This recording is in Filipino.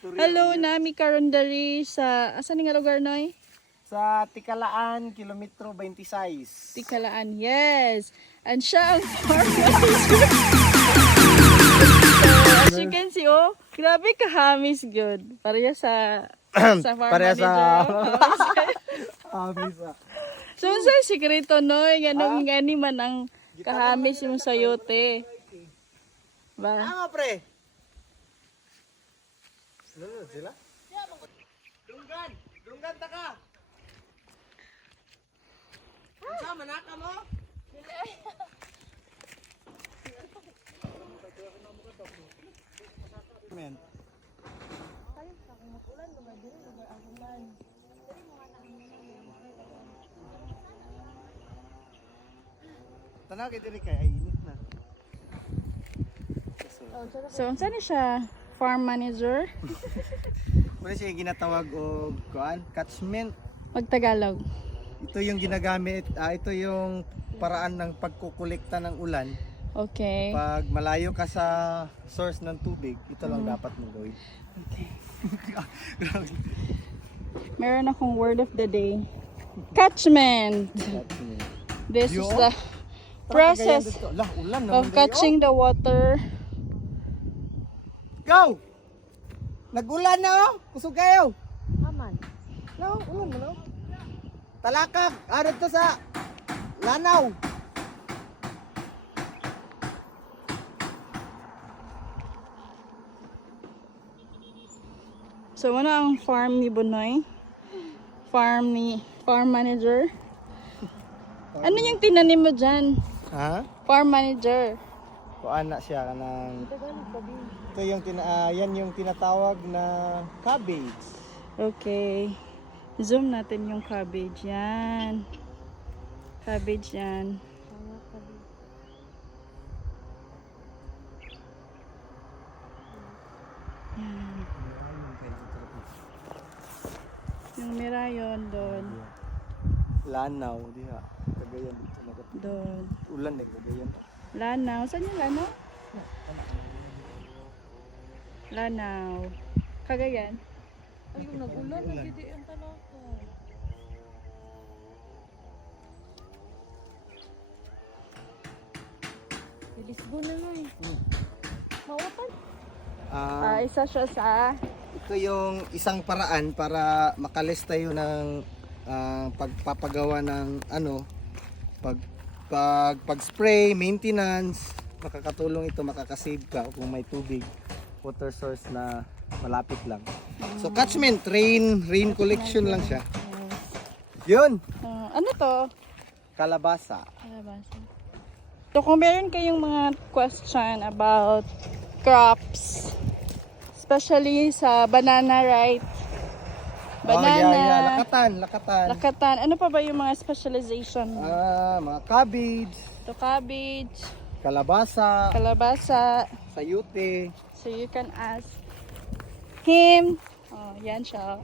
Hello, nami karon diri sa asa ni nga lugar noy? Sa Tikalaan, kilometro 26. Tikalaan, yes. And siya ang farm manager. So, as you can see, oh, grabe kahamis good. Pareha sa farm Pareha manager. Hamis So, sa sikreto noy, ganong gani man ang kahamis yung sayote. Ba? pre. Sila? Dunggan taka. Sama na ka mo? Men. Tanaw kay diri kay ay init na. So, unsa ni siya? Farm manager? Muna siya ginatawag og kuan, catchment. Magtagalog. Ito yung ginagamit, ito yung paraan ng pagkukolekta ng ulan. Okay. Pag malayo ka sa source ng tubig, ito lang dapat mong gawin. Okay. Meron akong word of the day. Catchment. This is the process Lah, ulan of naman catching the water. Go! Nag-ulan na oh! Kusog kayo! Aman. No, ulan mo no? Talakag! Arad to sa lanaw! So, ano ang farm ni Bonoy? Farm manager? Ano yung tinanim mo dyan? Ha? Farm manager. Kuan na siya kanang ito yung yan yung tinatawag na cabbage. Okay. Zoom natin yung cabbage. Yan. Cabbage yan. Yan. Yung mirayon doon. Lanaw diha. Kagayan dito nagat. Doon. Ulan na kagayan. Lanaw. Saan yung lanaw? Lanaw. Cagayan. Ay, yung nag-ulan, nagdidi ang talaka. Bilisbo na nga eh. Mautan. Isa siya sa Ito yung isang paraan para makalis tayo ng pagpapagawa ng pag-spray, maintenance. Makakatulong ito, makakasave ka kung may tubig, water source na malapit lang. So catchment, rain collection lang siya. Yun, ano to? kalabasa. Kalabasa. So kung meron kayong mga question about crops, especially sa banana, right? Banana, Lakatan. lakatan. Ano pa ba yung mga specialization? Mga cabbage, To cabbage, kalabasa, kalabasa. sayute. So you can ask him. Oh, yan siya.